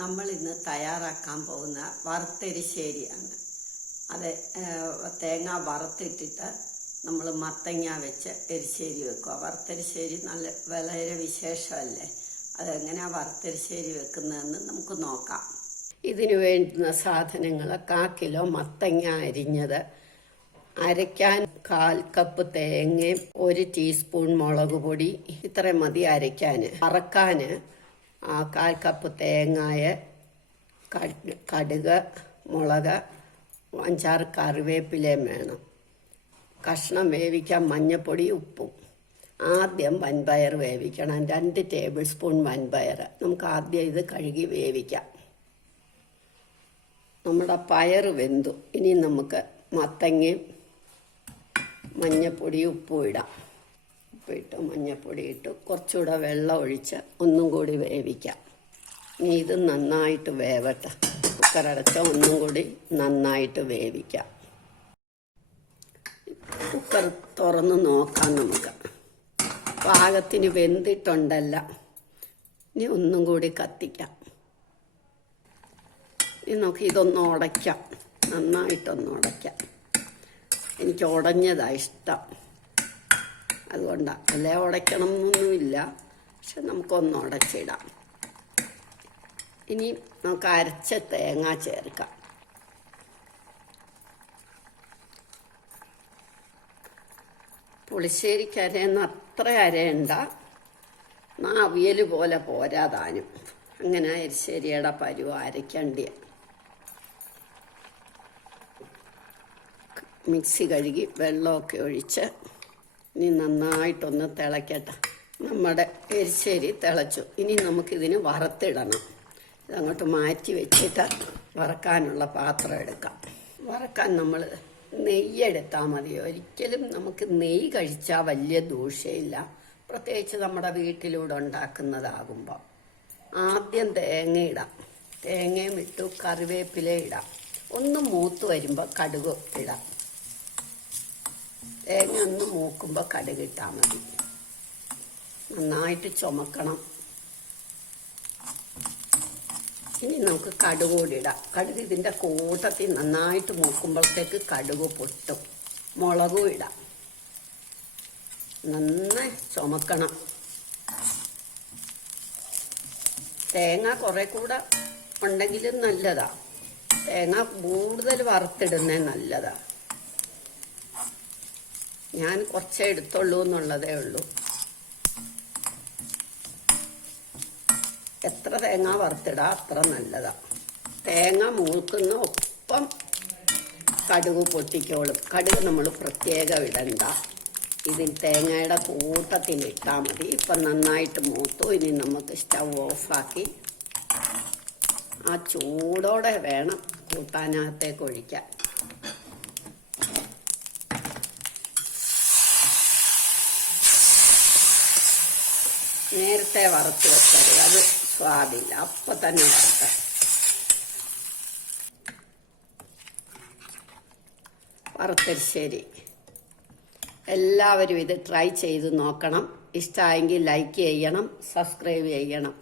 നമ്മൾ ഇന്ന് തയ്യാറാക്കാൻ പോകുന്ന വറുത്തെരിശ്ശേരിയാണ്. അത് തേങ്ങ വറുത്തിട്ടിട്ട് നമ്മൾ മത്തങ്ങ വെച്ച് എരിശ്ശേരി വെക്കുക. വറുത്തെരിശ്ശേരി വളരെ വിശേഷമല്ലേ. അതെങ്ങനെയാണ് വറുത്തെരിശ്ശേരി വെക്കുന്നതെന്ന് നമുക്ക് നോക്കാം. ഇതിന് വേണ്ടുന്ന സാധനങ്ങൾ: 1/4 കിലോ മത്തങ്ങ അരിഞ്ഞത്, അരയ്ക്കാൻ 1/4 കപ്പ് തേങ്ങയും 1 ടീസ്പൂൺ മുളക് പൊടി. ഇത്രയും മതി അരയ്ക്കാൻ. വറക്കാൻ 1/4 കപ്പ് തേങ്ങായ, കടുക്, മുളക്, 5-6 കറിവേപ്പിലയും വേണം. കഷ്ണം വേവിക്കാൻ മഞ്ഞൾപ്പൊടി, ഉപ്പും. ആദ്യം വൻപയർ വേവിക്കണം. 2 ടേബിൾ സ്പൂൺ വൻപയർ. നമുക്ക് ആദ്യം ഇത് കഴുകി വേവിക്കാം. നമ്മുടെ പയർ വെന്തു. ഇനി നമുക്ക് മത്തങ്ങയും മഞ്ഞൾപ്പൊടി, ഉപ്പും ഇടാം. ഉപ്പിട്ട് മഞ്ഞൾപ്പൊടി ഇട്ട് കുറച്ചുകൂടെ വെള്ളം ഒഴിച്ച് ഒന്നും കൂടി വേവിക്കാം. ഇനി ഇത് നന്നായിട്ട് വേവട്ടെ. കുക്കറടച്ച് ഒന്നും കൂടി നന്നായിട്ട് വേവിക്കാം. കുക്കർ തുറന്ന് നോക്കാം നമുക്ക്. പാകത്തിന് വെന്തിട്ടുണ്ടല്ല. ഇനി ഒന്നും കൂടി കത്തിക്കാം. ഇനി നമുക്ക് ഇതൊന്ന് ഉടയ്ക്കാം. നന്നായിട്ടൊന്ന് ഉടയ്ക്കാം. എനിക്ക് ഉടഞ്ഞതാണ് ഇഷ്ടം, അതുകൊണ്ടാണ്. അല്ലേ ഉടയ്ക്കണം എന്നൊന്നുമില്ല, പക്ഷെ നമുക്കൊന്ന് ഉടച്ചിടാം. ഇനി നമുക്ക് അരച്ച തേങ്ങ ചേർക്കാം. പുളിശ്ശേരിക്ക് അരയുന്ന അത്ര അരയണ്ട, അവിയൽ പോലെ പോരാതാനും. അങ്ങനെ എരിശ്ശേരിയുടെ പരുവ അരയ്ക്കണ്ട. മിക്സി കഴുകി വെള്ളമൊക്കെ ഒഴിച്ച് ഇനി നന്നായിട്ടൊന്ന് തിളയ്ക്കട്ടെ. നമ്മുടെ എരിശ്ശേരി തിളച്ചു. ഇനി നമുക്കിതിന് വറുത്തിടണം. ഇതങ്ങോട്ട് മാറ്റി വെച്ചിട്ട് വറക്കാനുള്ള പാത്രം എടുക്കാം. വറക്കാൻ നമ്മൾ നെയ്യെടുത്താൽ മതി. ഒരിക്കലും നമുക്ക് നെയ്യ് കഴിച്ചാൽ വലിയ ദൂഷ്യമില്ല, പ്രത്യേകിച്ച് നമ്മുടെ വീട്ടിലൂടെ ഉണ്ടാക്കുന്നതാകുമ്പോൾ. ആദ്യം തേങ്ങ ഇടാം. തേങ്ങയും ഇട്ടു, കറിവേപ്പില ഇടാം. ഒന്ന് മൂത്ത് വരുമ്പോൾ കടുക് ഇടാം. തേങ്ങ ഒന്ന് മൂക്കുമ്പോൾ കടുക് ഇട്ടാൽ മതി. നന്നായിട്ട് ചുമക്കണം. ഇനി നമുക്ക് കടുക് കൂടി ഇടാം. കടുക് ഇതിൻ്റെ കൂട്ടത്തിൽ നന്നായിട്ട് മൂക്കുമ്പോഴത്തേക്ക് കടുക് പൊട്ടും. മുളകും ഇടാം. നന്നായി ചുമക്കണം. തേങ്ങ കുറെ കൂടെ ഉണ്ടെങ്കിലും നല്ലതാ. തേങ്ങ കൂടുതൽ വറുത്തിടുന്നേ നല്ലതാ. ഞാൻ കുറച്ചേ എടുത്തുള്ളൂ എന്നുള്ളതേ ഉള്ളൂ. എത്ര തേങ്ങ വറുത്തിടാം അത്ര നല്ലതാ. തേങ്ങ മൂക്കുന്ന ഒപ്പം കടുക് പൊട്ടിക്കോളും. കടുക് നമ്മൾ പ്രത്യേകം ഇടണ്ട. ഇതിൽ തേങ്ങയുടെ കൂട്ടത്തിലിട്ടാൽ മതി. ഇപ്പം നന്നായിട്ട് മൂത്തു. ഇനി നമുക്ക് സ്റ്റവ് ഓഫാക്കി ആ ചൂടോടെ വേണം കൂട്ടാനകത്തേക്ക് ഒഴിക്കാൻ. നേരത്തെ വറുത്ത് വെക്കരുത്, അത് സ്വാദില്ല. അപ്പം തന്നെ വറുക്കാം. വറുത്തെരിശ്ശേരി എല്ലാവരും ഇത് ട്രൈ ചെയ്ത് നോക്കണം. ഇഷ്ടമായെങ്കിൽ ലൈക്ക് ചെയ്യണം, സബ്സ്ക്രൈബ് ചെയ്യണം.